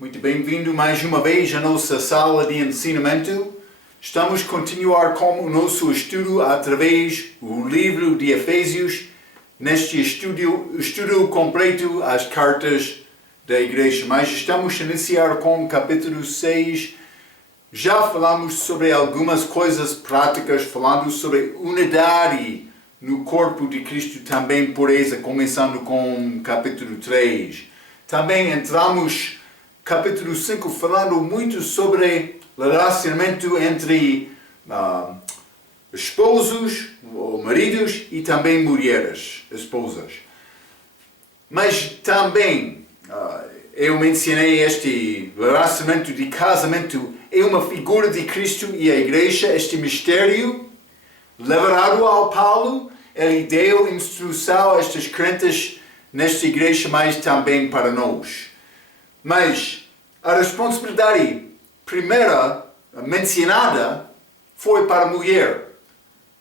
Muito bem-vindo mais uma vez à nossa sala de ensinamento. Estamos a continuar com o nosso estudo através do livro de Efésios, neste estudo completo às cartas da igreja. Mas estamos a iniciar com o capítulo 6. Já falamos sobre algumas coisas práticas, falando sobre unidade no corpo de Cristo, também por essa, começando com o capítulo 3. Também entramos capítulo 5 falando muito sobre o relacionamento entre esposos ou maridos e também mulheres, esposas. Mas também eu mencionei este relacionamento de casamento é uma figura de Cristo e a igreja, este mistério levado ao Paulo. Ele deu instrução a estes crentes nesta igreja, mas também para nós. Mas a responsabilidade primeira mencionada foi para a mulher,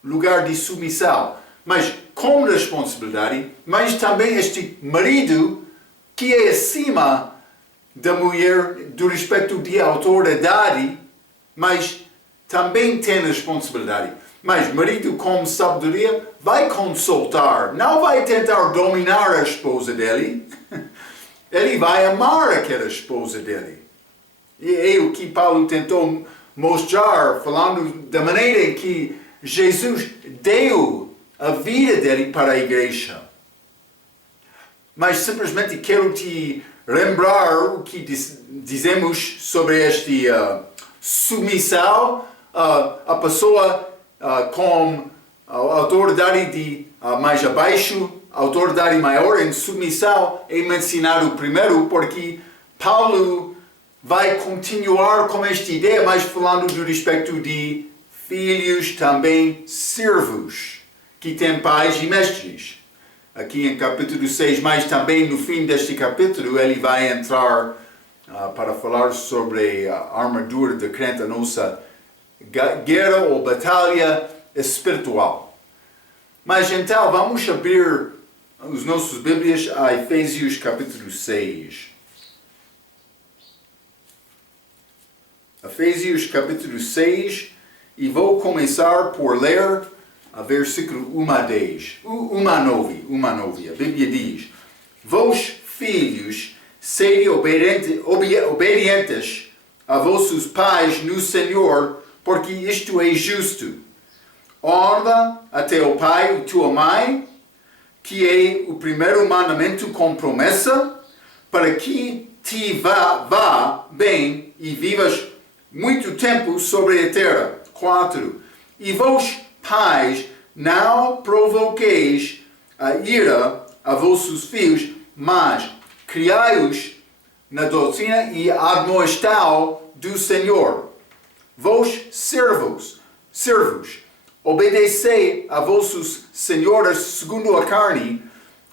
lugar de submissão. Mas com responsabilidade, mas também este marido que é acima da mulher do respeito de autoridade, mas também tem responsabilidade. Mas marido com sabedoria vai consultar, não vai tentar dominar a esposa dele. Ele vai amar aquela esposa dele. E é o que Paulo tentou mostrar, falando da maneira em que Jesus deu a vida dele para a igreja. Mas simplesmente quero te lembrar o que dizemos sobre esta submissão. A pessoa com a autoridade mais abaixo, a autoridade maior em submissão é mencionado primeiro, porque Paulo vai continuar com esta ideia, mas falando do respeito de filhos, também servos, que têm pais e mestres. Aqui em capítulo 6, mas também no fim deste capítulo, ele vai entrar para falar sobre a armadura de crente, a nossa guerra ou batalha espiritual. Mas então vamos abrir os nossos Bíblias a Efésios capítulo 6. Efésios capítulo 6, e vou começar por ler a versículo 1 a 10. 1 a 9. A Bíblia diz: Vós, filhos, sede obedientes a vossos pais no Senhor, porque isto é justo. Honra a teu pai e tua mãe, que é o primeiro mandamento com promessa, para que te vá bem e vivas muito tempo sobre a terra. 4. E vós, pais, não provoqueis a ira a vossos filhos, mas criai-os na doutrina e admoestão do Senhor. Vós, servos, obedecei a vossos senhores segundo a carne,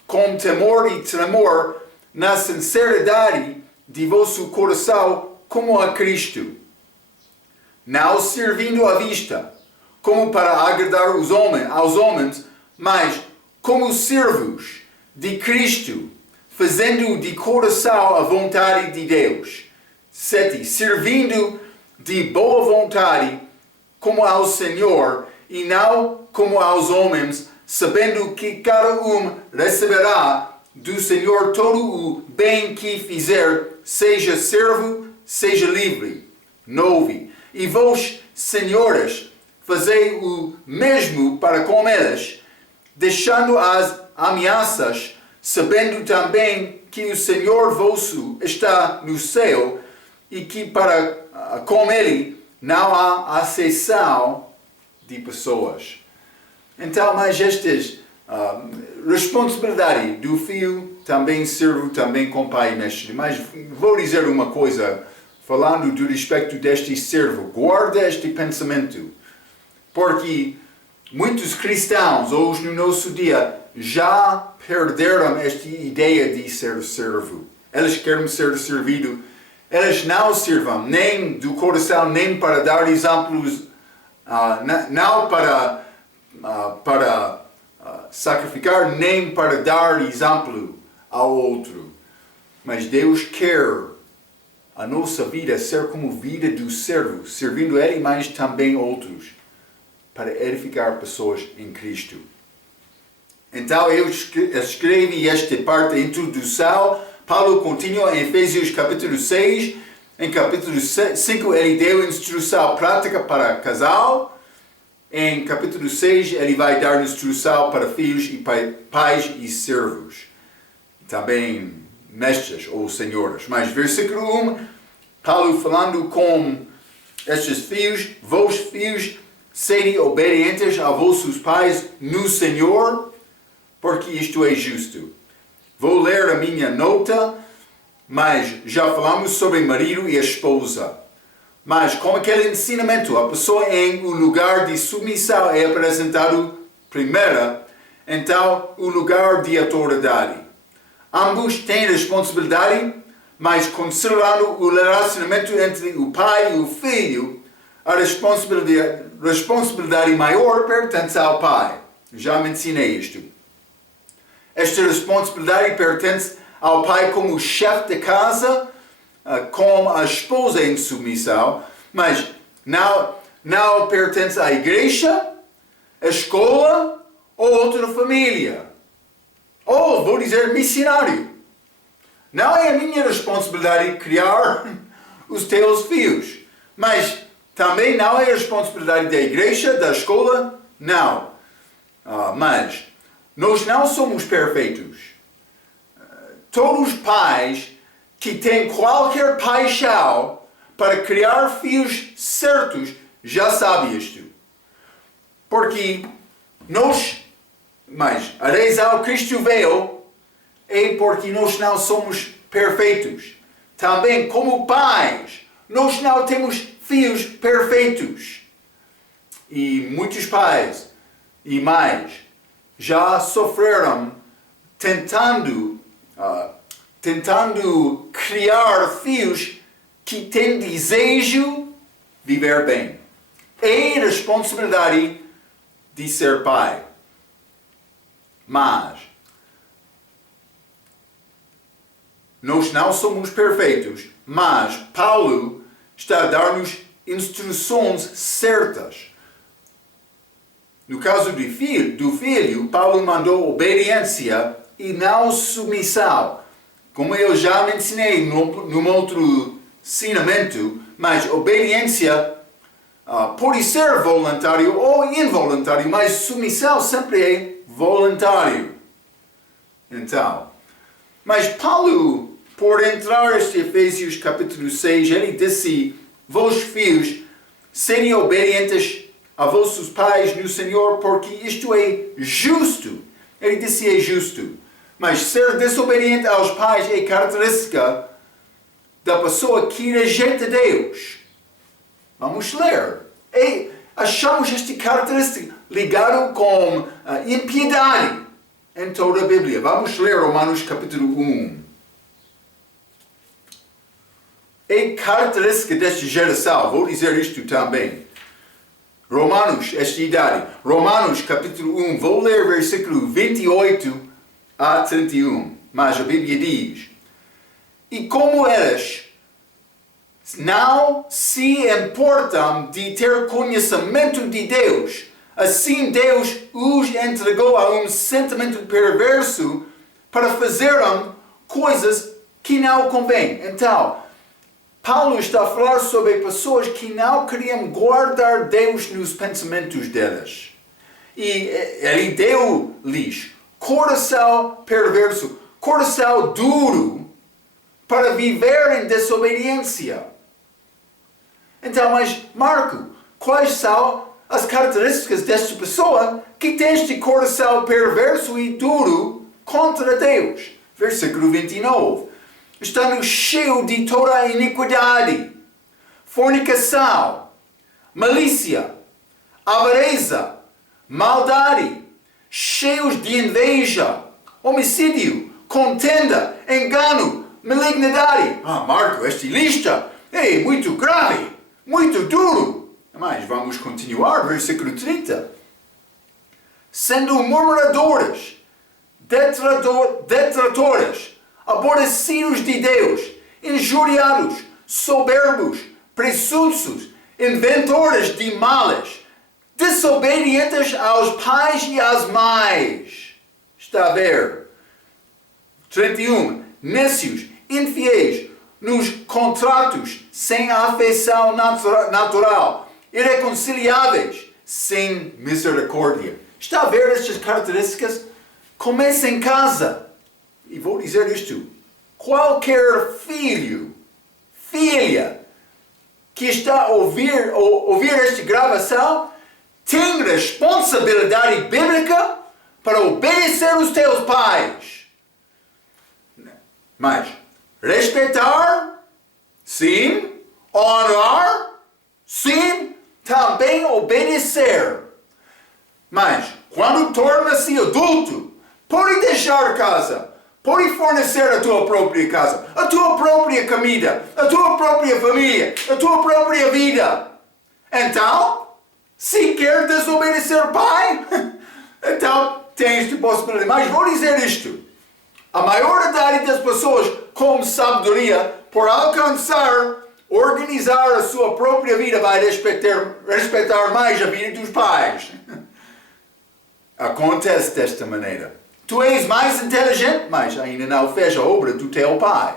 com temor e tremor, na sinceridade de vosso coração, como a Cristo, não servindo à vista, como para agradar aos homens, mas como servos de Cristo, fazendo de coração a vontade de Deus. 7. Servindo de boa vontade, como ao Senhor, e não como aos homens, sabendo que cada um receberá do Senhor todo o bem que fizer, seja servo, seja livre. 9. E vós, senhores, fazei o mesmo para com eles, deixando as ameaças, sabendo também que o Senhor vosso está no céu, e que para com ele não há acessão de pessoas. Então, mas estas responsabilidade do filho, também servo, também com pai e mestre. Mas vou dizer uma coisa, falando do respeito deste servo, guarda este pensamento, porque muitos cristãos hoje no nosso dia já perderam esta ideia de ser servo. Eles querem ser servidos. Eles não servem nem do coração, nem para dar exemplos, não para sacrificar, nem para dar exemplo ao outro. Mas Deus quer a nossa vida ser como vida do servo, servindo Ele, mas também outros, para edificar pessoas em Cristo. Então eu escrevi esta parte da introdução. Paulo continua em Efésios capítulo 6. Em capítulo 5 ele deu instrução prática para casal. Em capítulo 6 ele vai dar instrução para filhos e pais e servos. Também mestres ou senhoras. Mas versículo 1, Paulo falando com estes filhos: vós filhos, sede obedientes a vossos pais no Senhor, porque isto é justo. Vou ler a minha nota, mas já falamos sobre marido e esposa. Mas com aquele ensinamento, a pessoa em o lugar de submissão é apresentado primeiro, então o lugar de autoridade. Ambos têm responsabilidade, mas considerando o relacionamento entre o pai e o filho, a responsabilidade maior pertence ao pai. Já mencionei isto. Esta responsabilidade pertence ao pai como chefe de casa, com a esposa em submissão, mas não pertence à igreja, à escola ou outra família. Ou, vou dizer, missionário. Não é a minha responsabilidade criar os teus filhos, mas também não é a responsabilidade da igreja, da escola, não. Mas nós não somos perfeitos. Todos os pais que têm qualquer paixão para criar filhos certos já sabem isto. Porque mas a razão que Cristo veio é porque nós não somos perfeitos. Também como pais, nós não temos filhos perfeitos. E muitos pais e mães já sofreram tentando criar filhos que têm desejo de viver bem. É responsabilidade de ser pai. Mas nós não somos perfeitos, mas Paulo está a dar-nos instruções certas. No caso do filho, Paulo mandou obediência e não submissão. Como eu já mencionei num outro ensinamento, mas obediência pode ser voluntário ou involuntário, mas submissão sempre é voluntário. Então, mas Paulo, por entrar em Efésios capítulo 6, ele disse: vós filhos, sede obedientes a vossos pais no Senhor, porque isto é justo. Ele disse é justo. Mas ser desobediente aos pais é característica da pessoa que rejeita Deus. Vamos ler. Achamos esta característica ligada com impiedade em toda a Bíblia. Vamos ler Romanos capítulo 1. É característica desta geração. Vou dizer isto também. Romanos, esta idade. Romanos capítulo 1. Vou ler versículo 28 a 31. Mas a Bíblia diz: e como eles não se importam de ter conhecimento de Deus, assim Deus os entregou a um sentimento perverso para fazerem coisas que não convêm. Então, Paulo está a falar sobre pessoas que não queriam guardar Deus nos pensamentos delas. E ele deu-lhes coração perverso, coração duro, para viver em desobediência. Então, mas Marco, quais são as características desta pessoa que tem este coração perverso e duro contra Deus? Versículo 29. Estando cheio de toda a iniquidade, fornicação, malícia, avareza, maldade, cheios de inveja, homicídio, contenda, engano, malignidade. Marco, esta lista é muito grave, muito duro. Mas vamos continuar, versículo 30. Sendo murmuradores, detratores, aborrecidos de Deus, injuriados, soberbos, presunçosos, inventores de males, desobedientes aos pais e às mães. Está a ver? 31. Nécios, infiéis, nos contratos, sem afeição natural, irreconciliáveis, sem misericórdia. Está a ver estas características? Começa em casa. E vou dizer isto. Qualquer filho, filha, que está a ouvir esta gravação, tem responsabilidade bíblica para obedecer os teus pais. Mas respeitar, sim. Honrar, sim. Também obedecer. Mas quando torna-se adulto, pode deixar casa. Pode fornecer a tua própria casa, a tua própria comida, a tua própria família, a tua própria vida. Então, se quer desobedecer o pai, então tem esta possibilidade. Mas vou dizer isto. A maioridade das pessoas com sabedoria, por alcançar, organizar a sua própria vida, vai respeitar mais a vida dos pais. Acontece desta maneira. Tu és mais inteligente, mas ainda não fez a obra do teu pai.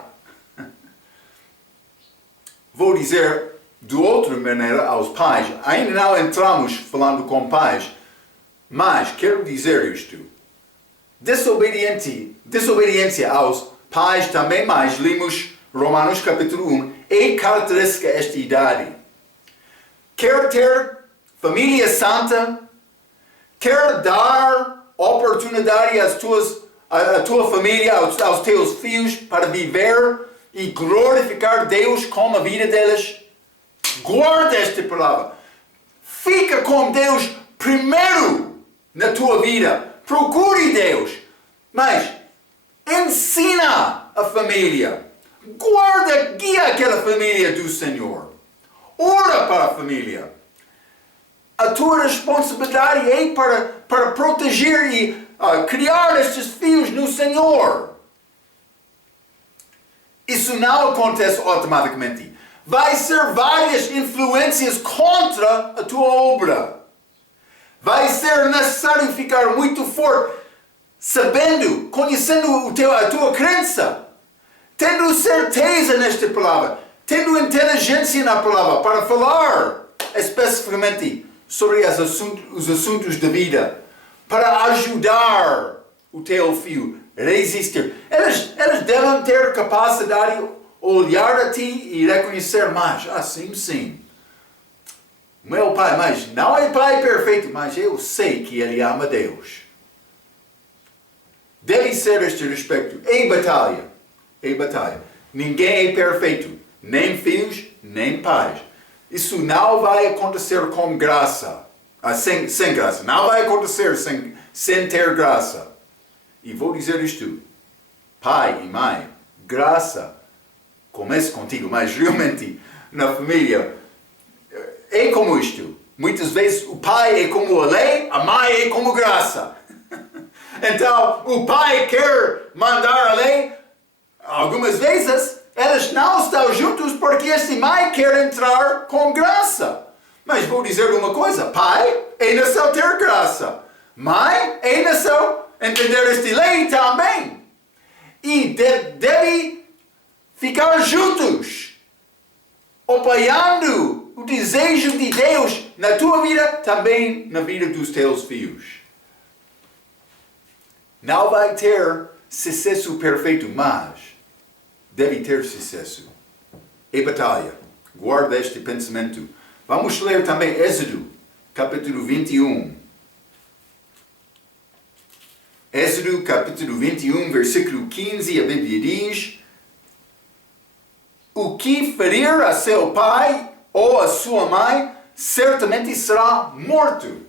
Vou dizer de outra maneira aos pais. Ainda não entramos falando com pais, mas quero dizer isto. Desobediência aos pais também, mais lemos Romanos capítulo 1, é característica desta idade. Quer ter família santa, quer dar oportunidade à tua família, aos teus filhos, para viver e glorificar Deus com a vida deles. Guarda esta palavra. Fica com Deus primeiro na tua vida. Procure Deus. Mas ensina a família. Guarda, guia aquela família do Senhor. Ora para a família. A tua responsabilidade é para proteger e criar estes filhos no Senhor. Isso não acontece automaticamente. Vai ser várias influências contra a tua obra. Vai ser necessário ficar muito forte, sabendo, conhecendo a tua crença, tendo certeza nesta palavra, tendo inteligência na palavra para falar especificamente sobre os assuntos da vida, para ajudar o teu filho a resistir. Eles devem ter capacidade de olhar a ti e reconhecer mais. Sim. Meu pai, mas não é pai perfeito, mas eu sei que ele ama Deus. Deve ser este respeito. Em batalha. Ninguém é perfeito. Nem filhos, nem pais. Isso não vai acontecer com graça. Sem graça. Não vai acontecer sem ter graça. E vou dizer isto. Pai e mãe, graça começa contigo, mas realmente na família é como isto. Muitas vezes o pai é como a lei, a mãe é como graça. Então o pai quer mandar a lei. Algumas vezes eles não estão juntos porque esta mãe quer entrar com graça. Mas vou dizer uma coisa. Pai é nação ter graça. Mãe é nação entender esta lei também. E deve ficar juntos, apoiando o desejo de Deus na tua vida, também na vida dos teus filhos. Não vai ter sucesso perfeito, mas deve ter sucesso. É batalha. Guarda este pensamento. Vamos ler também Êxodo, capítulo 21. Êxodo, capítulo 21, versículo 15, a Bíblia diz: o que ferir a seu pai ou a sua mãe, certamente será morto.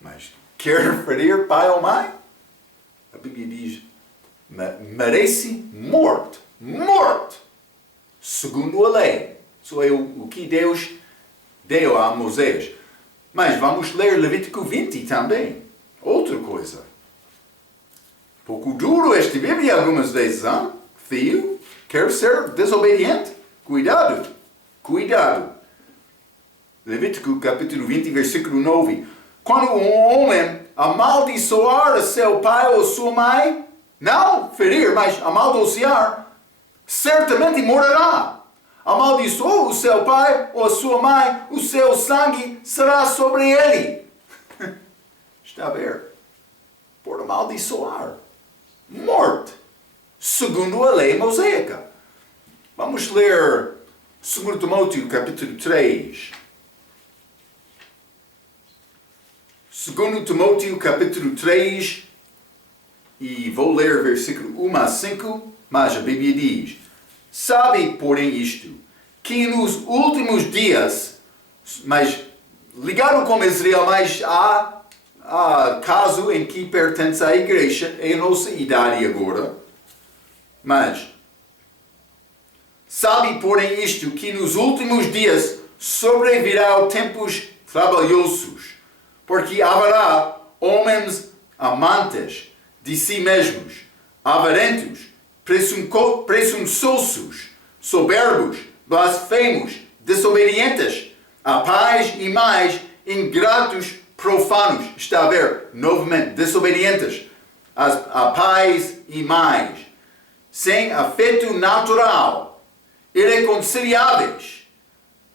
Mas quer ferir pai ou mãe? A Bíblia diz, merece morte. Morte! Segundo a lei. Isso é o que Deus deu a Moisés. Mas vamos ler Levítico 20 também. Outra coisa. Pouco duro esta Bíblia algumas vezes, hein? Filho, quer ser desobediente? Cuidado, cuidado. Levítico capítulo 20, versículo 9. Quando um homem amaldiçoar a seu pai ou sua mãe, não ferir, mas amaldiçoar, certamente morrerá. Amaldiçoou o seu pai ou a sua mãe, o seu sangue será sobre ele. Está a ver? Por amaldiçoar. Morte. Segundo a lei mosaica. Vamos ler 2 Timóteo capítulo 3. 2 Timóteo capítulo 3. E vou ler versículo 1 a 5. Mas a Bíblia diz: sabe, porém, isto, que nos últimos dias, mas ligado com Israel, mas há caso em que pertence à igreja, é a nossa idade agora, mas sabe, porém, isto, que nos últimos dias sobrevirão tempos trabalhosos, porque haverá homens amantes de si mesmos, avarentos, presunçosos, soberbos, blasfemos, desobedientes, a pais e mães, ingratos, profanos. Está a ver, novamente, desobedientes, a pais e mães, sem afeto natural, irreconciliáveis,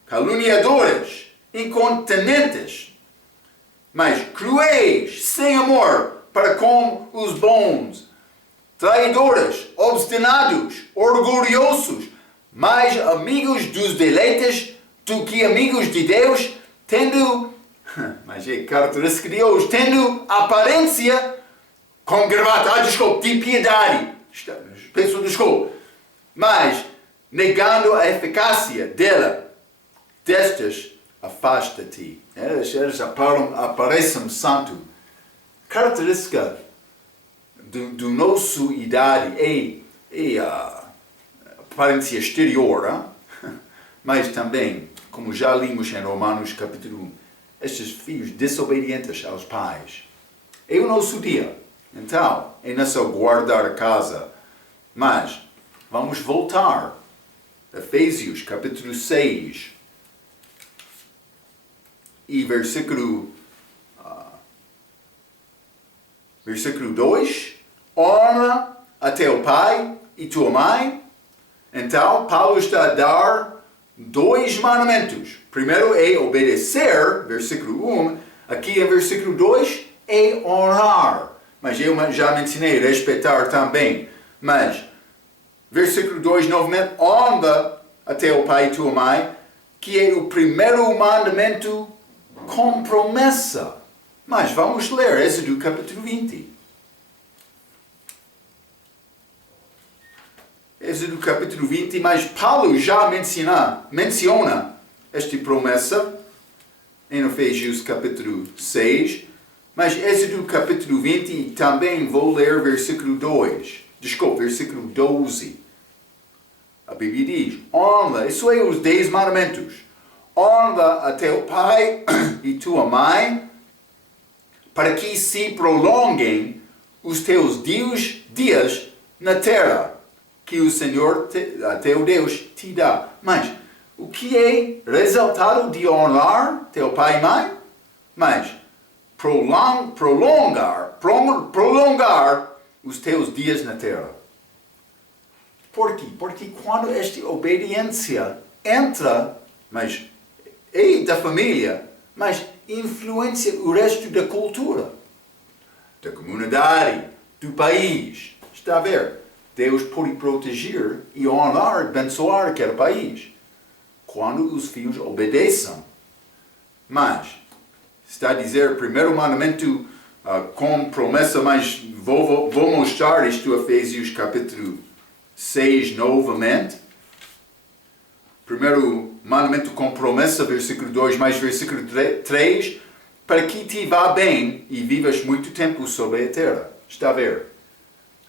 caluniadores, incontinentes, mas cruéis, sem amor para com os bons, traidores, obstinados, orgulhosos, mais amigos dos deleites do que amigos de Deus, tendo, mas é característica de Deus, tendo aparência com gravata, de piedade, peço desculpa, mas negando a eficácia dela, destas afasta-te. Eles aparecem santo. Característica do nosso idade é a aparência exterior, mas também, como já limos em Romanos capítulo 1, estes filhos desobedientes aos pais. É o nosso dia. Então, é não só guardar a casa, mas vamos voltar. Efésios capítulo 6 e versículo 2, honra a teu pai e tua mãe. Então, Paulo está a dar 2 mandamentos. Primeiro é obedecer, versículo 1. Aqui em versículo 2 é honrar. Mas eu já mencionei respeitar também. Mas, versículo 2 novamente, honra a teu pai e tua mãe, que é o primeiro mandamento com promessa. Mas vamos ler Êxodo capítulo 20. Êxodo capítulo 20, mas Paulo já menciona esta promessa em Efésios capítulo 6, mas Êxodo capítulo 20 e também vou ler versículo 12. A Bíblia diz, honra, isso é os 10 mandamentos. Honra a teu pai e tua mãe, para que se prolonguem os teus dias na terra, que o Senhor, teu Deus, te dá. Mas, o que é resultado de honrar teu pai e mãe? Mas, prolongar os teus dias na terra. Por quê? Porque quando esta obediência entra, mas é da família, mas influencia o resto da cultura, da comunidade, do país. Está a ver? Deus pode proteger e honrar, abençoar aquele país quando os filhos obedecem. Mas, está a dizer, primeiro mandamento com promessa, mas vou mostrar isto em Efésios capítulo 6 novamente. Primeiro mandamento com promessa, versículo 2, mais versículo 3, para que te vá bem e vivas muito tempo sobre a terra. Está a ver?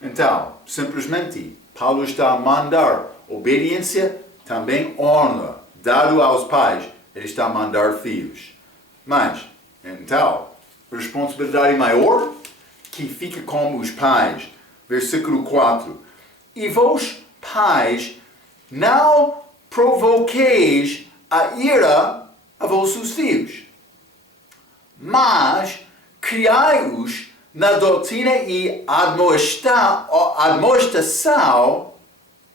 Então, simplesmente, Paulo está a mandar obediência, também honra, dado aos pais, ele está a mandar filhos. Mas, então, responsabilidade maior que fica com os pais. Versículo 4. E vós, pais, não provoqueis a ira a vossos filhos, mas criai-os na doutrina e admoestação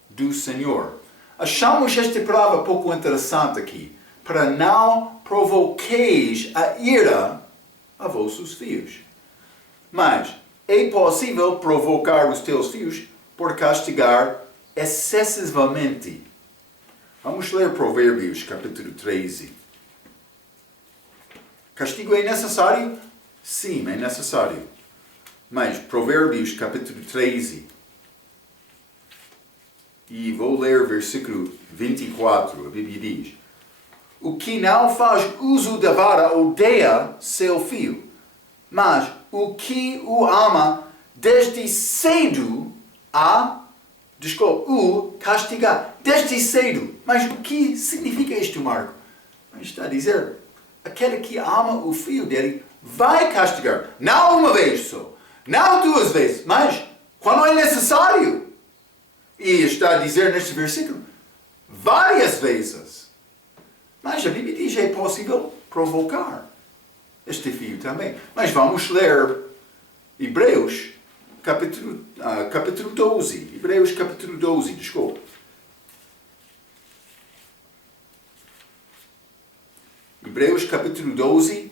do Senhor. Achamos esta palavra pouco interessante aqui. Para não provoqueis a ira a vossos filhos. Mas é possível provocar os teus filhos por castigar excessivamente. Vamos ler Provérbios, capítulo 13. Castigo é necessário? Sim, é necessário. Mas Provérbios, capítulo 13. E vou ler versículo 24. A Bíblia diz: o que não faz uso da vara odeia seu filho, mas o que o ama desde cedo o castigar. Desde cedo. Mas o que significa isto, Marco? Está a dizer, aquele que ama o filho dele vai castigar. Não uma vez só, não duas vezes, mas quando é necessário. E está a dizer neste versículo, várias vezes. Mas a Bíblia diz que é possível provocar este filho também. Mas vamos ler Hebreus, capítulo 12. Hebreus, capítulo 12, desculpa. Hebreus, capítulo 12.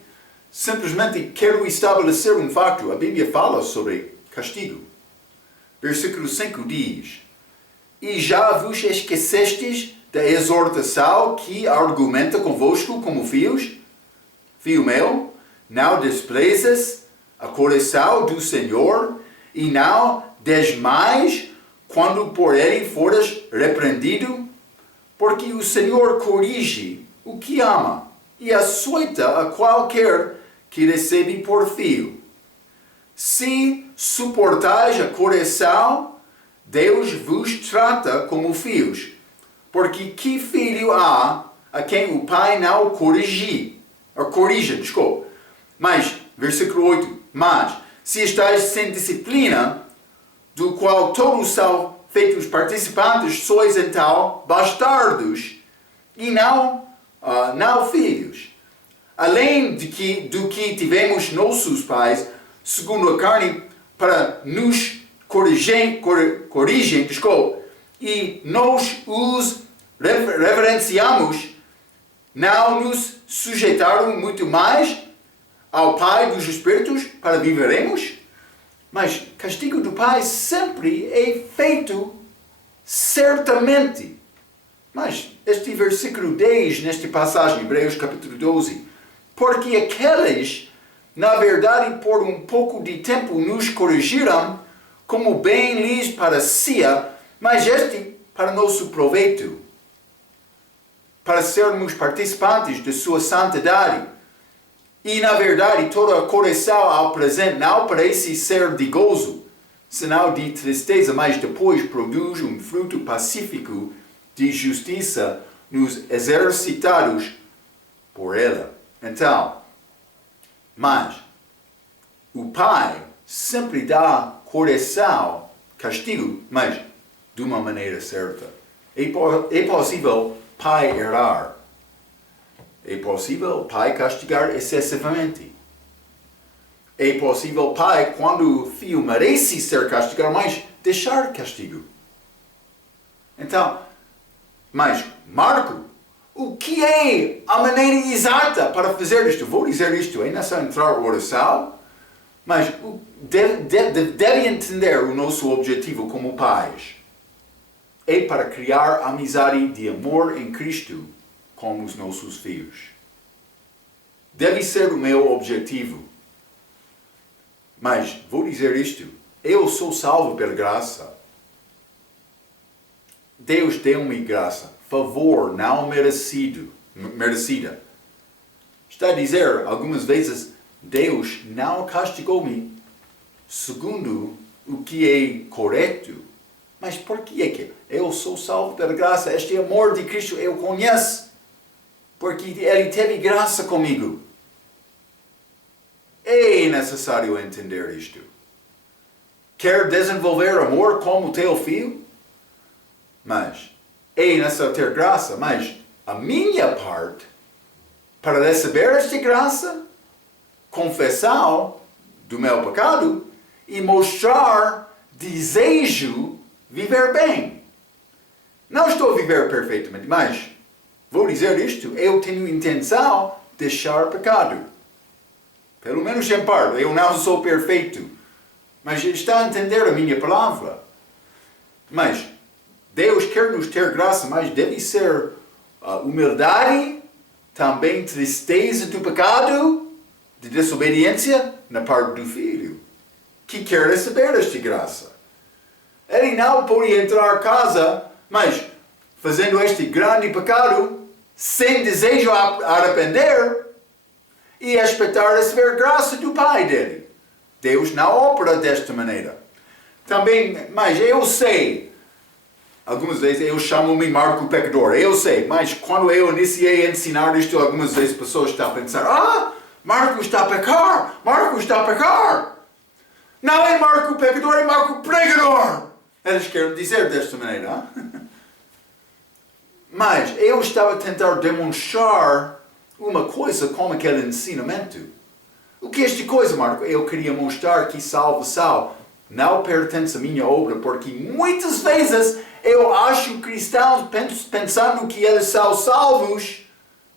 Simplesmente quero estabelecer um facto. A Bíblia fala sobre castigo. Versículo 5 diz: e já vos esquecestes da exortação que argumenta convosco como filhos? Filho meu, não desprezes a correção do Senhor e não desmais quando por ele fores repreendido, porque o Senhor corrige o que ama e açoita a qualquer que recebe por filho. Se suportais a correção, Deus vos trata como filhos, porque que filho há a quem o pai não corrija, Mas, versículo 8, mas, se estáis sem disciplina, do qual todos são feitos participantes, sois então bastardos e não filhos. Além do que tivemos nossos pais, segundo a carne, para nos corrigem, e nós os reverenciamos, não nos sujeitaram muito mais ao Pai dos Espíritos para viveremos? Mas castigo do Pai sempre é feito certamente. Mas este versículo 10, nesta passagem, Hebreus capítulo 12, porque aqueles, na verdade, por um pouco de tempo nos corrigiram, como bem lhes parecia, mas este para nosso proveito, para sermos participantes de sua santidade. E, na verdade, toda a correção ao presente não parece ser de gozo, senão de tristeza, mas depois produz um fruto pacífico de justiça nos exercitados por ela. Então, mas o Pai sempre dá correção, castigo, mas de uma maneira certa. É possível Pai errar. É possível Pai castigar excessivamente. É possível Pai, quando o filho merece ser castigado, mas deixar castigo. Então, mas, Marco, o que é a maneira exata para fazer isto? Vou dizer isto, é nessa entrar oração, mas deve entender o nosso objetivo como pais. É para criar amizade de amor em Cristo com os nossos filhos. Deve ser o meu objetivo. Mas, vou dizer isto, eu sou salvo pela graça. Deus deu-me graça, favor não merecida. Está a dizer, algumas vezes, Deus não castigou-me segundo o que é correto. Mas por que é que eu sou salvo pela graça? Este amor de Cristo eu conheço, porque Ele teve graça comigo. É necessário entender isto. Quer desenvolver amor como teu filho? Mas é nessa ter graça, mas a minha parte, para receber esta graça, confessar do meu pecado e mostrar desejo viver bem. Não estou a viver perfeitamente, mas vou dizer isto, eu tenho intenção de deixar pecado. Pelo menos em parte, eu não sou perfeito. Mas está a entender a minha palavra. Mas Deus quer nos ter graça, mas deve ser humildade, também tristeza do pecado, de desobediência na parte do filho, que quer receber esta graça. Ele não pode entrar em casa, mas fazendo este grande pecado, sem desejo a arrepender, e esperar receber graça do Pai dele. Deus não opera desta maneira. Também, mas eu sei, algumas vezes eu chamo-me Marco Pecador, eu sei, mas quando eu iniciei a ensinar isto, algumas vezes as pessoas estão a pensar, Marco está a pecar, Marco está a pecar. Não é Marco Pecador, é Marco Pregador. Eles querem dizer desta maneira. Mas eu estava a tentar demonstrar uma coisa como aquele ensinamento. O que é esta coisa, Marco? Eu queria mostrar que salvação não pertence à minha obra, porque muitas vezes eu acho cristãos pensando que eles são salvos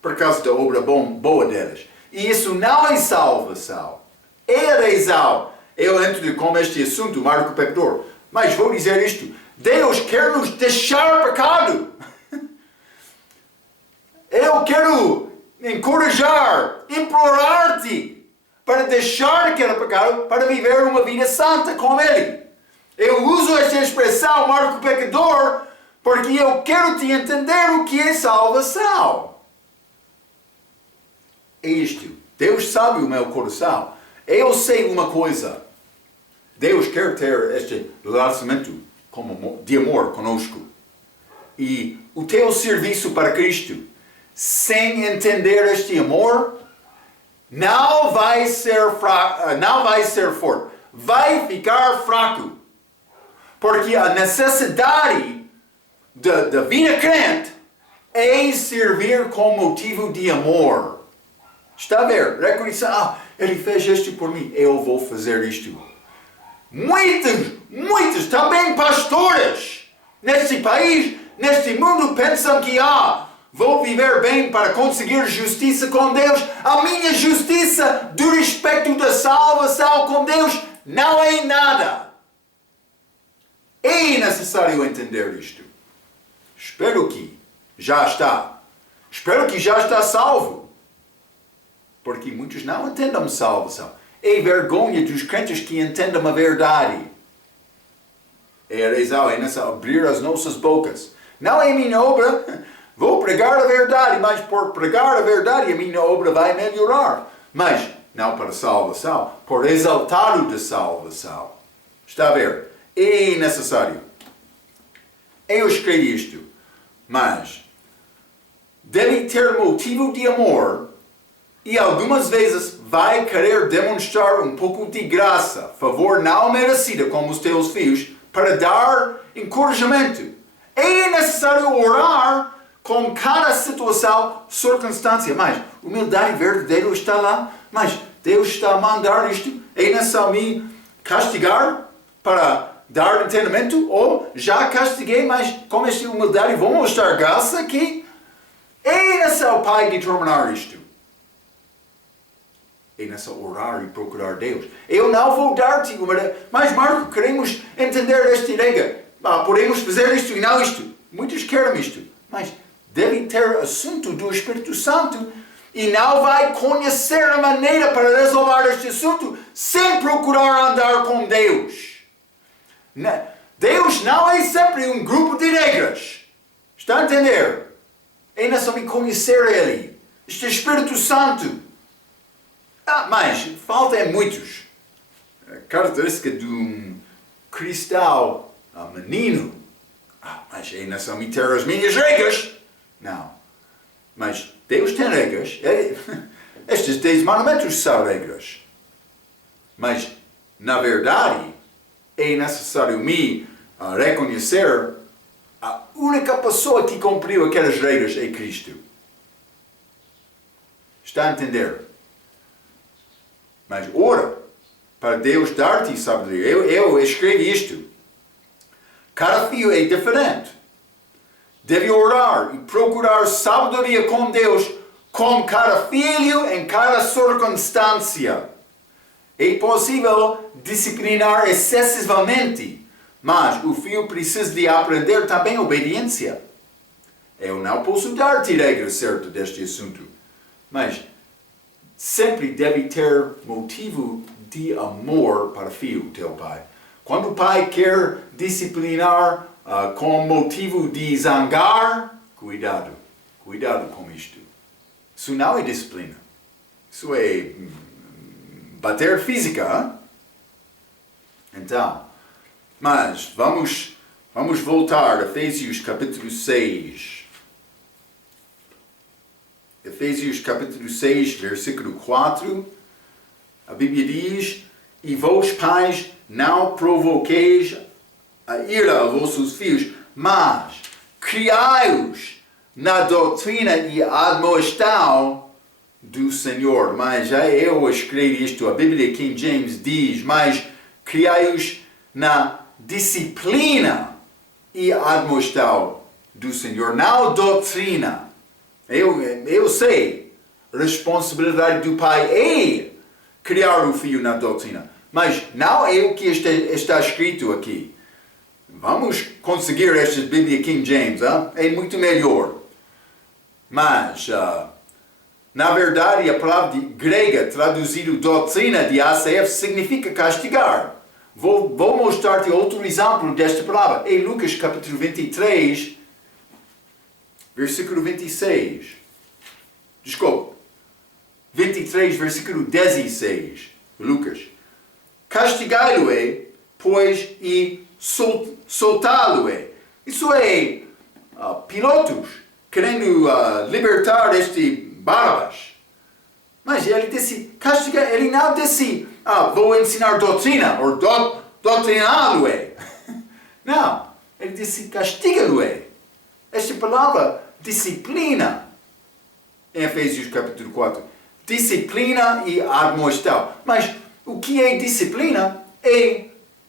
por causa da obra boa deles. E isso não é salvação. É a razão. Eu entro com este assunto, Marco Pecador. Mas vou dizer isto. Deus quer nos deixar pecado. Eu quero encorajar, implorar-te para deixar aquele pecado, para viver uma vida santa com Ele. Eu uso esta expressão, Marco Pecador, porque eu quero te entender o que é salvação. É isto. Deus sabe o meu coração. Eu sei uma coisa. Deus quer ter este relacionamento de amor conosco. E o teu serviço para Cristo, sem entender este amor, não vai ser forte. Vai ficar fraco. Porque a necessidade da vida crente é servir com motivo de amor. Está a ver? Reconhecer, ele fez isto por mim, eu vou fazer isto. Muitos, também pastores, neste país, neste mundo, pensam que, vou viver bem para conseguir justiça com Deus. A minha justiça do respeito da salvação com Deus não é nada. É necessário entender isto. Espero que já está salvo. Porque muitos não entendem salvação. É vergonha dos crentes que entendem a verdade. É a razão, é nessa abrir as nossas bocas. Não é minha obra. Vou pregar a verdade, mas por pregar a verdade a minha obra vai melhorar. Mas não para salvação, por exaltar o da salvação. Está a ver? É necessário. Eu escrevi isto, mas deve ter motivo de amor e algumas vezes vai querer demonstrar um pouco de graça, favor não merecida como os teus filhos, para dar encorajamento. É necessário orar com cada situação, circunstância, mas humildade verdadeira está lá, mas Deus está a mandar isto, é necessário me castigar para dar entendimento, ou já castiguei, mas com esta humildade vou mostrar graça que é necessário o Pai determinar isto. É necessário orar e procurar Deus. Eu não vou dar-te uma... Mas Marco, queremos entender esta ideia. Podemos fazer isto e não isto. Muitos querem isto, mas deve ter assunto do Espírito Santo e não vai conhecer a maneira para resolver este assunto sem procurar andar com Deus. Deus não é sempre um grupo de regras. Está a entender? É necessário conhecer Ele. Este Espírito Santo. Mas falta muitos. A característica de um cristão menino. Mas é necessário ter as minhas regras. Não. Mas Deus tem regras. Estes 10 mandamentos são regras. Mas, na verdade, é necessário me reconhecer A única pessoa que cumpriu aquelas regras é Cristo. Está a entender? Mas ora para Deus dar-te sabedoria. Eu escrevi isto. Cada filho é diferente. Deve orar e procurar sabedoria com Deus, com cada filho em cada circunstância. É possível disciplinar excessivamente, mas o filho precisa de aprender também obediência. Eu não posso dar-te regras certas deste assunto, mas sempre deve ter motivo de amor para o filho, teu pai. Quando o pai quer disciplinar com motivo de zangar, cuidado com isto. Isso não é disciplina. Isso é bater física. Hein? Então, mas vamos voltar a Efésios capítulo 6. Efésios capítulo 6, versículo 4. A Bíblia diz: e vós pais não provoqueis a ira a vossos filhos, mas criai-os na doutrina e admoestação do Senhor. Mas já eu escrevi isto, a Bíblia King James diz: mas criai-os na disciplina e admoestação do Senhor, não doutrina. Eu sei, a responsabilidade do pai é criar o filho na doutrina, mas não é o que está escrito aqui. Vamos conseguir esta Bíblia King James, é muito melhor. Mas, na verdade, a palavra grega traduzido doutrina de ACF significa castigar. Vou mostrar-te outro exemplo desta palavra. Em Lucas capítulo 23, versículo 26. Desculpa. 23, versículo 16. Lucas. Castigai-lo-é, pois, e soltá-lo-é. Isso é Pilatos querendo libertar este Barrabás. Mas ele disse, castigar, ele não disse, vou ensinar doutrina, ou doutriná-lo-é. Não, ele disse, castiga-lo-é. Esta palavra, disciplina, em Efésios capítulo 4, disciplina e admoestação. Mas o que é disciplina? É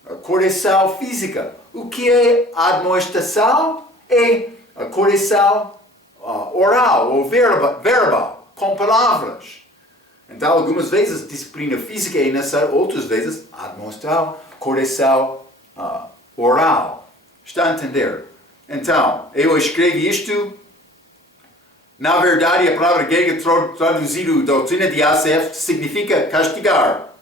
a correção física. O que é admoestação? É a correção oral ou verbal, com palavras. Então, algumas vezes, disciplina física é necessária, outras vezes, admoestação, correção oral. Está a entender? Então, eu escrevi isto. Na verdade, a palavra grega traduzida doutrina de ACF significa castigar.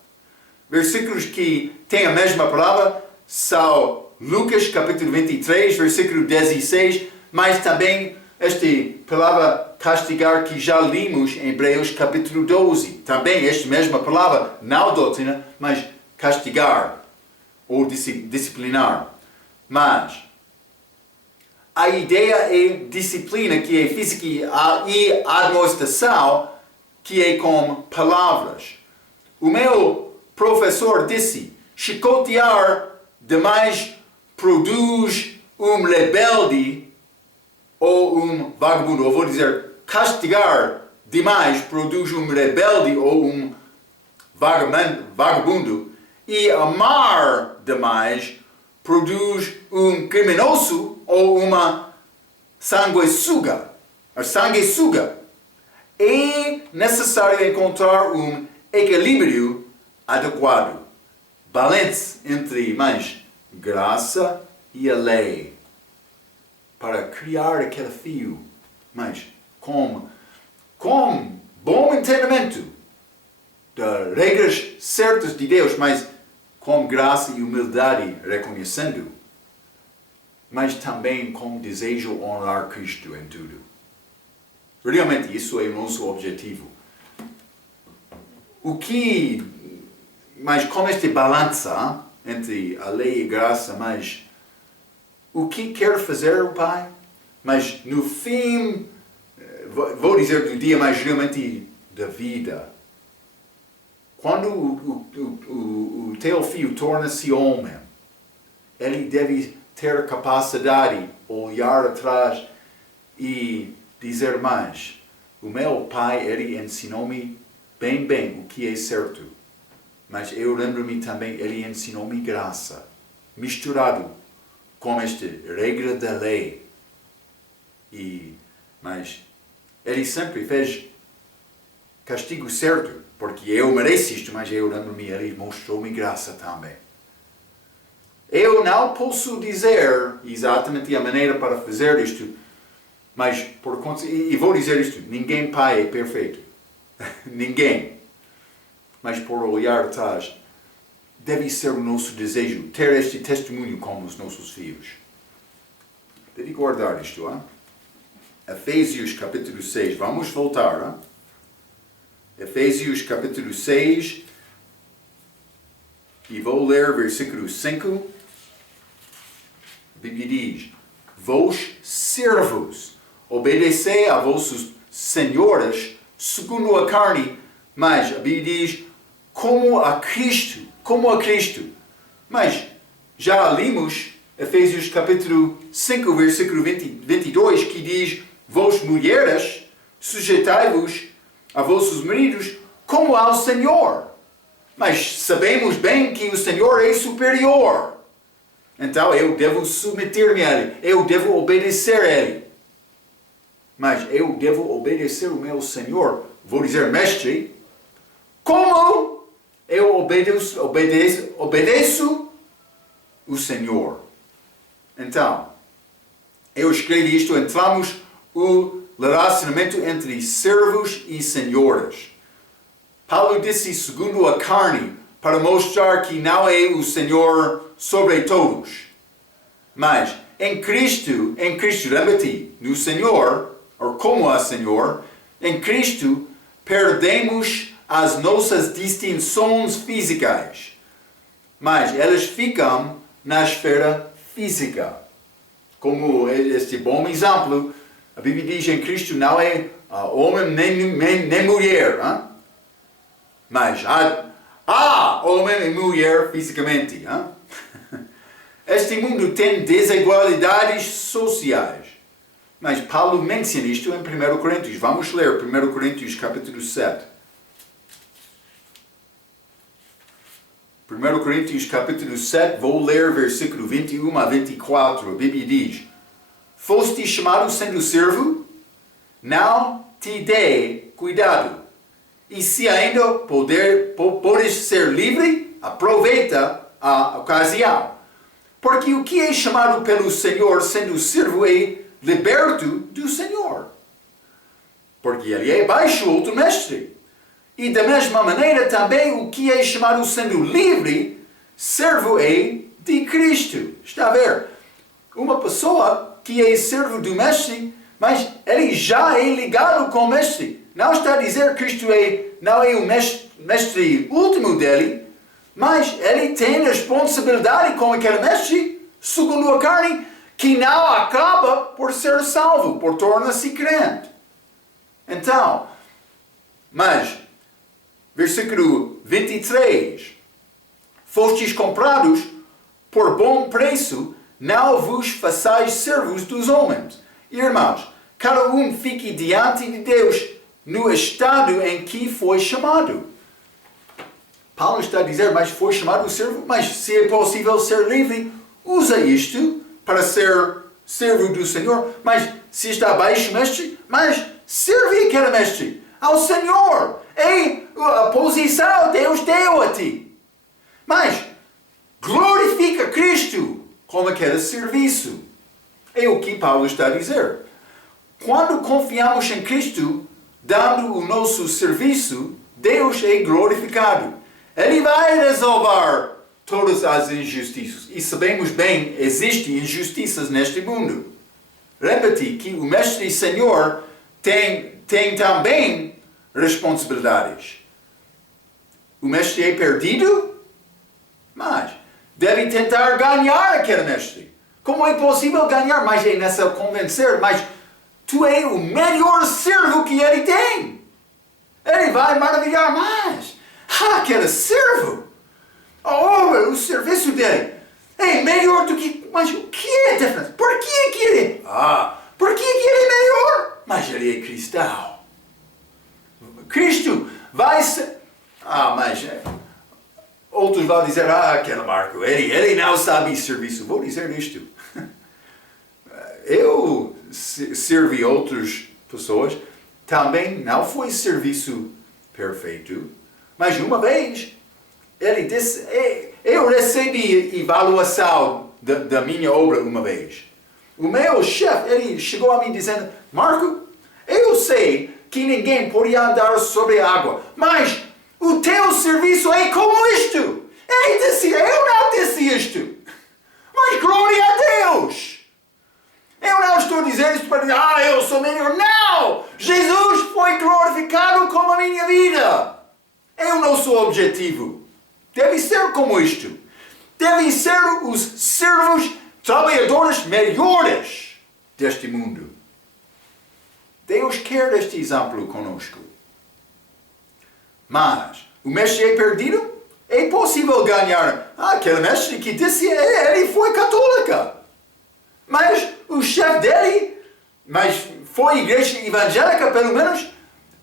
Versículos que têm a mesma palavra são Lucas capítulo 23, versículo 16, mas também esta palavra castigar que já limos em Hebreus capítulo 12. Também esta mesma palavra, não doutrina, mas castigar ou disciplinar. Mas a ideia é disciplina, que é física, e admoestação, que é com palavras. O meu professor disse, chicotear demais produz rebelde ou vagabundo. Eu vou dizer, castigar demais produz rebelde ou vagabundo. E amar demais produz criminoso ou uma sanguessuga. É necessário encontrar equilíbrio adequado, balance entre graça e a lei, para criar aquele filho, mas com bom entendimento das regras certas de Deus, mas com graça e humildade reconhecendo, mas também com desejo honrar Cristo em tudo. Realmente isso é o nosso objetivo. Mas com esta balança entre a lei e a graça, mas o que quer fazer o Pai? Mas no fim, vou dizer do dia, mas realmente da vida, quando o teu filho torna-se homem, ele deve ter a capacidade de olhar atrás e dizer mais. O meu pai, ele ensinou-me bem o que é certo. Mas eu lembro-me também, ele ensinou-me graça, misturado com esta regra da lei. Mas ele sempre fez castigo certo, porque eu mereço isto, mas eu lembro-me, ele mostrou-me graça também. Eu não posso dizer exatamente a maneira para fazer isto, mas e vou dizer isto, ninguém pai é perfeito. Ninguém. Mas por olhar atrás, deve ser o nosso desejo ter este testemunho com os nossos filhos. Deve guardar isto, hein? Efésios capítulo 6, vamos voltar, hein? Efésios capítulo 6, e vou ler versículo 5. A Bíblia diz: vós servos, obedecei a vossos senhores segundo a carne, mas a Bíblia diz como a Cristo. Mas já lemos Efésios capítulo 5, versículo 22, que diz: vós mulheres, sujeitai-vos a vossos maridos como ao Senhor. Mas sabemos bem que o Senhor é superior. Então eu devo submeter-me a Ele. Eu devo obedecer a Ele. Mas eu devo obedecer o meu Senhor. Vou dizer, mestre, como eu obedeço o Senhor. Então, eu escrevi isto, entramos o relacionamento entre servos e senhores. Paulo disse segundo a carne, para mostrar que não é o Senhor sobre todos. Mas em Cristo, lembra-te, no Senhor, ou como a Senhor, em Cristo perdemos as nossas distinções físicas. Mas elas ficam na esfera física. Como este bom exemplo, a Bíblia diz em Cristo não é homem nem mulher. Hein? Mas há homem e mulher fisicamente. Hein? Este mundo tem desigualdades sociais. Mas Paulo menciona isto em 1 Coríntios. Vamos ler 1 Coríntios capítulo 7. 1 Coríntios capítulo 7, vou ler versículo 21 a 24. A Bíblia diz: foste chamado sendo servo? Não te dê cuidado. E se ainda podes ser livre, aproveita a ocasião. Porque o que é chamado pelo Senhor sendo servo é liberto do Senhor. Porque ele é baixo outro mestre. E da mesma maneira também o que é chamado sendo livre, servo é de Cristo. Está a ver? Uma pessoa que é servo do mestre, mas ele já é ligado com o mestre. Não está a dizer que Cristo não é o mestre último dele, mas ele tem responsabilidade com aquele mestre, segundo a carne, que não acaba por ser salvo, por tornar-se crente. Então, mas, versículo 23, fostes comprados por bom preço, não vos façais servos dos homens. Irmãos, cada um fique diante de Deus no estado em que foi chamado. Paulo está a dizer, mas foi chamado servo, mas se é possível ser livre, usa isto para ser servo do Senhor. Mas se está abaixo mestre, mas serve aquele mestre ao Senhor. É a posição que Deus deu a ti. Mas glorifica Cristo como aquele serviço. É o que Paulo está a dizer. Quando confiamos em Cristo, dando o nosso serviço, Deus é glorificado. Ele vai resolver todas as injustiças. E sabemos bem, existem injustiças neste mundo. Lembra-te que o Mestre e Senhor tem também responsabilidades. O Mestre é perdido, mas deve tentar ganhar aquele Mestre. Como é possível ganhar? Mas é nessa convencer, mas tu é o melhor servo que ele tem. Ele vai maravilhar mais. Aquele servo. Oh, o serviço dele. é melhor do que... Mas o que é a diferença? Por que ele... por que ele é melhor? Mas ele é cristão. Cristo vai ser... mas... outros vão dizer, aquele Marco, ele não sabe serviço. Vou dizer isto. Eu servi outras pessoas, também não foi serviço perfeito, mas uma vez, ele disse, eu recebi avaliação da minha obra uma vez. O meu chefe, ele chegou a mim dizendo, Marco, eu sei que ninguém pode andar sobre a água, mas o teu serviço é como isto. Ele disse, eu não disse isto, mas glória a Deus. Eu não estou dizendo isso para dizer, eu sou melhor. Não! Jesus foi glorificado com a minha vida. É o nosso objetivo. Deve ser como isto. Devem ser os servos trabalhadores melhores deste mundo. Deus quer este exemplo conosco. Mas, o mestre é perdido? É possível ganhar. Aquele mestre que disse, ele foi católica. Mas o chefe dele, mas foi igreja evangélica pelo menos,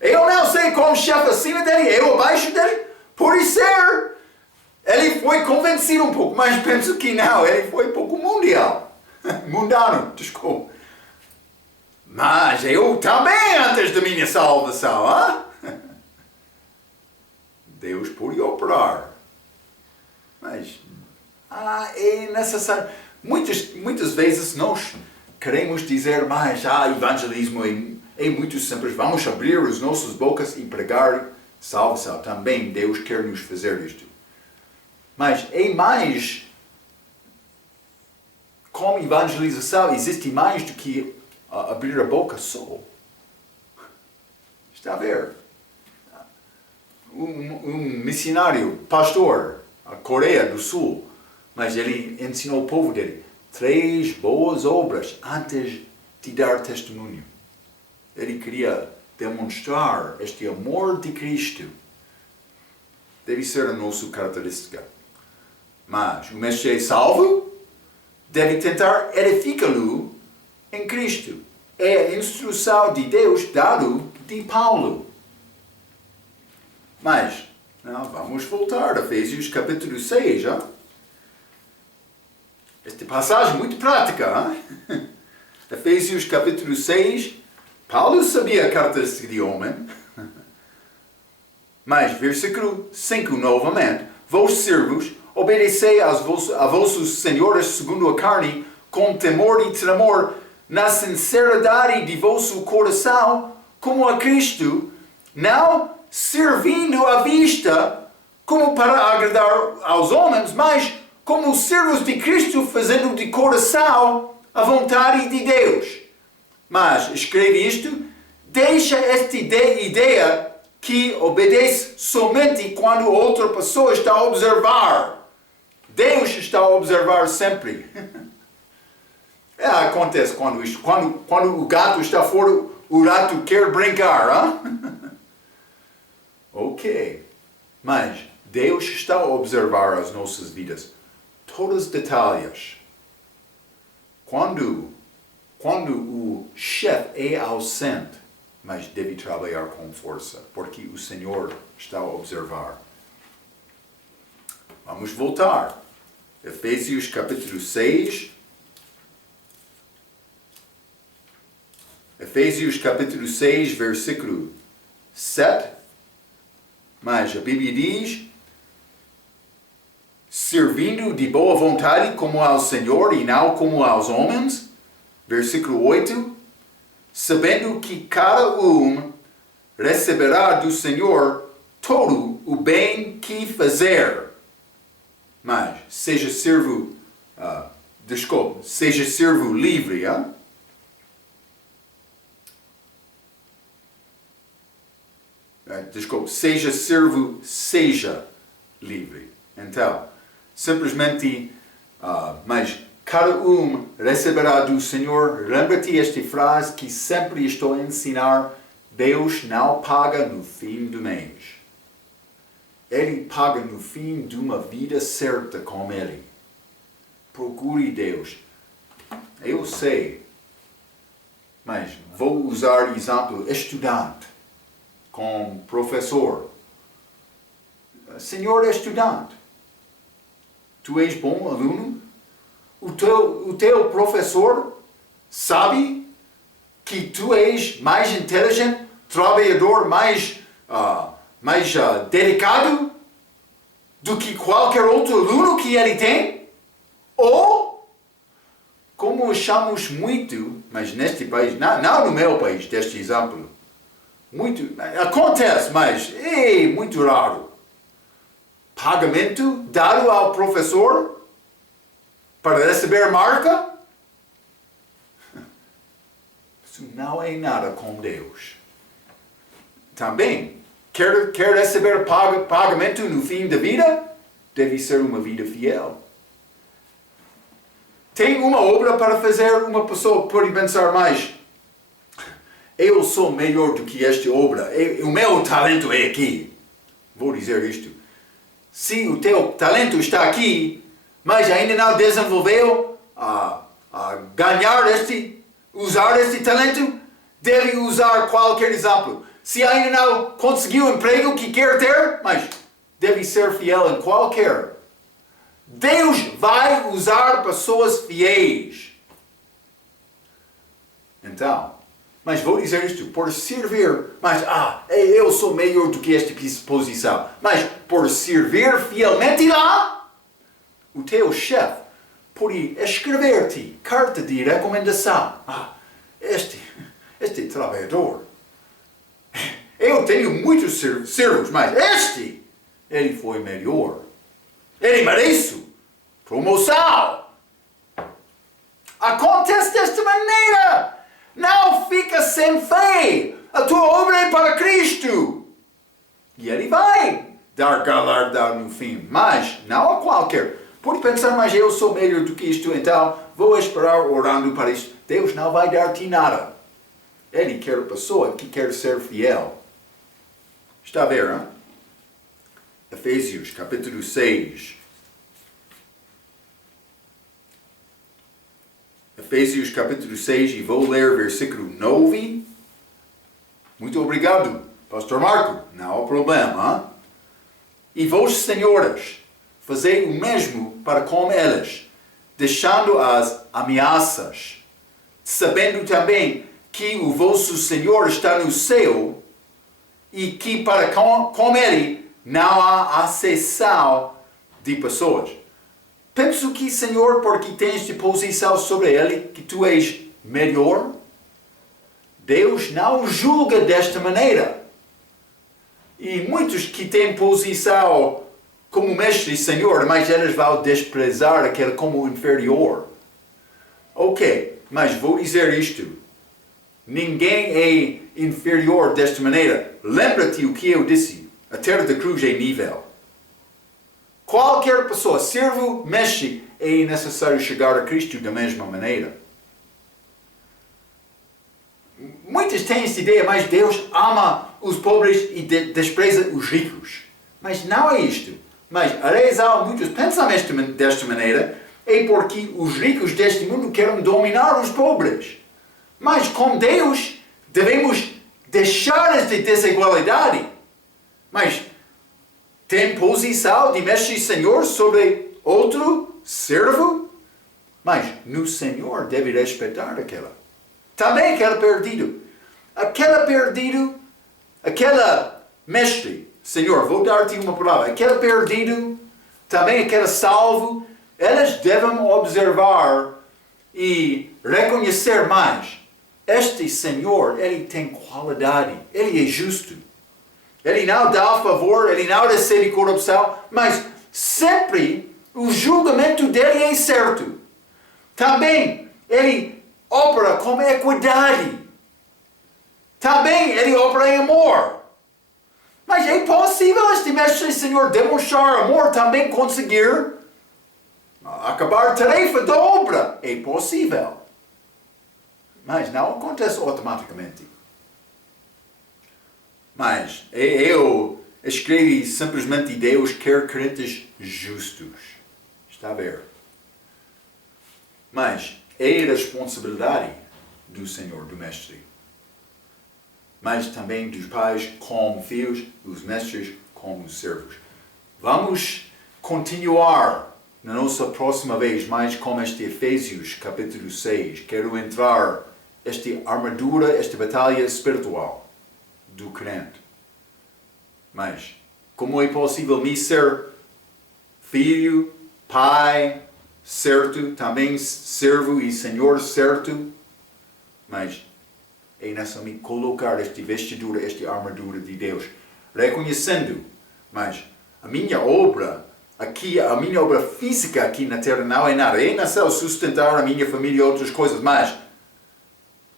eu não sei como chefe acima dele, eu abaixo dele, pode ser. Ele foi convencido um pouco, mas penso que não, ele foi um pouco mundano, desculpa. Mas eu também antes da minha salvação, Deus pode operar. Mas é necessário. Muitas vezes nós queremos dizer mais, evangelismo é muito simples, vamos abrir as nossas bocas e pregar salvação. Também Deus quer nos fazer isto. Mas é mais, como evangelização, existe mais do que abrir a boca só. Está a ver? Um missionário, pastor, a Coreia do Sul, mas ele ensinou o povo dele 3 boas obras antes de dar testemunho. Ele queria demonstrar este amor de Cristo. Deve ser a nossa característica. Mas o mestre é salvo, deve tentar edificá-lo em Cristo. É a instrução de Deus dado de Paulo. Mas, vamos voltar a Efésios capítulo 6, Esta passagem é muito prática, Efésios capítulo 6, Paulo sabia a característica de homem, mas versículo 5 novamente, vós servos, obedecei a vossos senhores segundo a carne, com temor e tremor, na sinceridade de vosso coração, como a Cristo, não servindo à vista, como para agradar aos homens, mas como servos de Cristo, fazendo de coração a vontade de Deus. Mas, escreve isto, deixa esta ideia que obedece somente quando outra pessoa está a observar. Deus está a observar sempre. Acontece quando o gato está fora, o rato quer brincar, Ok. Mas Deus está a observar as nossas vidas. Todos os detalhes. Quando o chefe é ausente, mas deve trabalhar com força, porque o Senhor está a observar. Vamos voltar. Efésios capítulo 6. Efésios capítulo 6, versículo 7. Mas a Bíblia diz, servindo de boa vontade como ao Senhor e não como aos homens. Versículo 8. Sabendo que cada um receberá do Senhor todo o bem que fazer. Mas seja servo livre, seja livre. Então, simplesmente, mas cada um receberá do Senhor. Lembra-te esta frase que sempre estou a ensinar. Deus não paga no fim do mês. Ele paga no fim de uma vida certa com Ele. procure Deus. Eu sei, mas vou usar exemplo estudante com professor. Senhor estudante, tu és bom aluno? O teu professor sabe que tu és mais inteligente, trabalhador, mais dedicado do que qualquer outro aluno que ele tem? Ou, como achamos muito, mas neste país, não no meu país, deste exemplo, muito, acontece, mas é muito raro. Pagamento dado ao professor para receber marca? Isso não é nada com Deus. Também, quer receber pagamento no fim da vida? Deve ser uma vida fiel. Tem uma obra para fazer, uma pessoa pode pensar mais. Eu sou melhor do que esta obra. O meu talento é aqui. Vou dizer isto. Se o teu talento está aqui, mas ainda não desenvolveu a usar este talento, deve usar qualquer exemplo. Se ainda não conseguiu o emprego que quer ter, mas deve ser fiel em qualquer. Deus vai usar pessoas fiéis. Então, mas vou dizer isto, por servir, mas eu sou melhor do que esta posição. Mas por servir fielmente lá, o teu chefe pode escrever-te carta de recomendação. Este trabalhador, eu tenho muitos servos, mas ele foi melhor. Ele merece promoção. Acontece desta maneira. Não fica sem fé. A tua obra é para Cristo. E Ele vai dar galardão no fim. Mas não a qualquer. Pode pensar, mas eu sou melhor do que isto, então vou esperar orando para isto. Deus não vai dar-te nada. Ele quer a pessoa que quer ser fiel. Está a ver, hein? Efésios, capítulo 6. Efésios capítulo 6, e vou ler versículo 9. Muito obrigado, Pastor Marco. Não há problema. E vós, senhoras, fazei o mesmo para com elas, deixando as ameaças, sabendo também que o vosso Senhor está no céu e que para com Ele não há acessão de pessoas. Penso que, Senhor, porque tens de posição sobre Ele, que tu és melhor. Deus não julga desta maneira. E muitos que têm posição como mestre e Senhor, mas eles vão desprezar aquele como inferior. Ok, mas vou dizer isto. Ninguém é inferior desta maneira. Lembra-te o que eu disse. A terra da cruz é nível. Qualquer pessoa, servo, mestre, é necessário chegar a Cristo da mesma maneira. Muitos têm esta ideia, mas Deus ama os pobres e despreza os ricos. Mas não é isto. Mas a razão muitos pensam desta maneira é porque os ricos deste mundo querem dominar os pobres. Mas com Deus devemos deixar esta desigualdade. Mas tem posição de mestre e senhor sobre outro servo? Mas no Senhor deve respeitar aquela. Também aquela perdido. Aquela mestre, Senhor, vou dar-te uma palavra. Aquele perdido, também aquele salvo, eles devem observar e reconhecer mais. Este Senhor, Ele tem qualidade, Ele é justo. Ele não dá favor, Ele não recebe corrupção, mas sempre o julgamento dele é certo. Também Ele opera com equidade. Também Ele opera em amor. Mas é possível este mestre Senhor demonstrar amor, também conseguir acabar a tarefa da obra. É possível. Mas não acontece automaticamente. Mas eu escrevi simplesmente Deus quer crentes justos. Está a ver? Mas é responsabilidade do Senhor, do Mestre. Mas também dos pais como filhos, dos mestres como servos. Vamos continuar na nossa próxima vez mais com este Efésios capítulo 6. Quero entrar esta armadura, esta batalha espiritual do crente. Mas como é possível me ser filho, pai, certo, também servo e senhor certo? Mas é necessário colocar esta vestidura, esta armadura de Deus, reconhecendo, mas a minha obra aqui, a minha obra física aqui na terra não é nada. É necessário sustentar a minha família e outras coisas, mas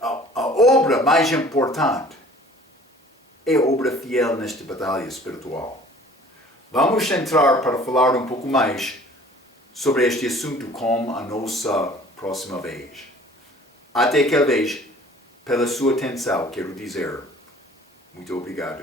a obra mais importante é a obra fiel nesta batalha espiritual. Vamos entrar para falar um pouco mais sobre este assunto com a nossa próxima vez. Até aquela vez, pela sua atenção, quero dizer muito obrigado.